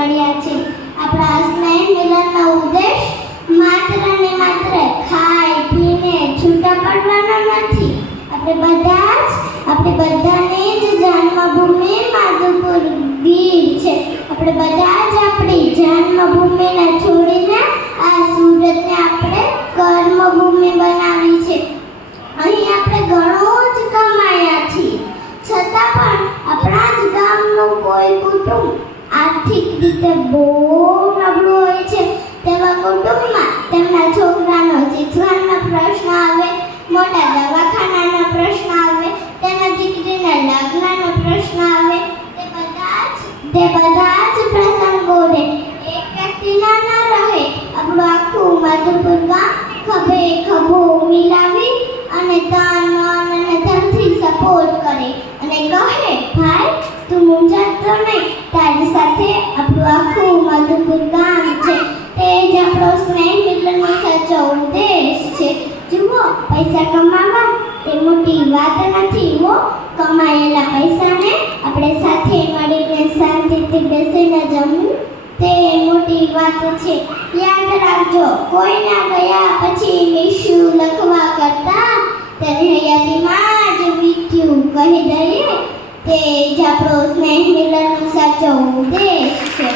મળ્યા છે. આપણા સ્નેહ મિલનનો ઉદ્દેશ માત્ર ને માત્ર ખાઈ પીને છૂટા પડવાનો નથી. આપણે બધાને જ જન્મભૂમિ માધવપુર ગીર છે. આપણે બધા જ આપણી જન્મભૂમિને છોડીને આ સુરતને આપણે કર્મભૂમિ બનાવી છે. અહીં આપણે ઘણું જ કમાયા છીએ, છતાં પણ આપણા જ ગામનું કોઈ કુટુંબ આર્થિક રીતે બહુ નબળું હોય છે. તેવા કુટુંબમાં તેમના છોકરાનો શિક્ષણનો પ્રશ્ન આવે, મોટા દવાખાનાનો પ્રશ્ન આવે, તેના દીકરીના લગ્નનો પ્રશ્ન આવે, તે બધા જ પ્રસંગોને એક વ્યક્તિના ન રહે આપણું આખું માધવપુર ગામ ખભે ખભો મિલાવી અને તન મન અને ધનથી સપોર્ટ કરે અને કહે, ભાઈ તું મૂંઝાતો નહીં, તારી સાથે આપણું આખું માધવપુર ગામ છે. તે જ આપણો સ્નેહ મિલનનો સાચો ઉદ્દેશ છે. જુઓ, પૈસા કમાવા તે મોટી વાત નથી હો. કમાયેલા પૈસાને આપણે સાથે મળીને શાંતિથી બેસીને જમવું તે મોટી વાત છે. યાદ રાખજો, કોઈના ગયા પછી મિશું લખવા કરતા તેને હયાતીમાં જ વીત્યું કહી દઈએ, તે જ આપણો સ્નેહ મિલનનો સાચો ઉદ્દેશ છે.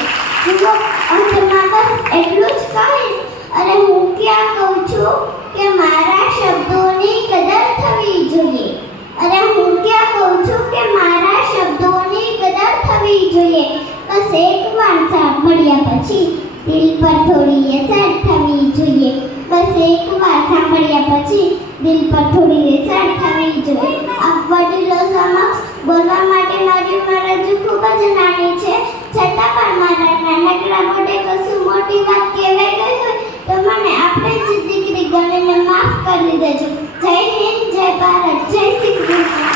જુઓ, અંતમાં બસ એટલું જ કહીશ. અરે હું ક્યાં કહું છું કે મારા શબ્દોની કદર થવી જોઈએ. બસ એકવાર સાંભળ્યા પછી દિલ પર થોડી અસર થવી જોઈએ. આ વડીલો સમક્ષ બોલવા માટે મારી ઉંમર હજુ ખૂબ જ નાની છે, છતાં પણ મારા નાનકડા મોઢે કશું મોટી વાત કહેવાઈ ગઈ હોય તો મને આપણે જ દીકરી ગણીને માફ કરી દેજો. જય હિન્દ, જય ભારત, જય શ્રી કૃષ્ણ.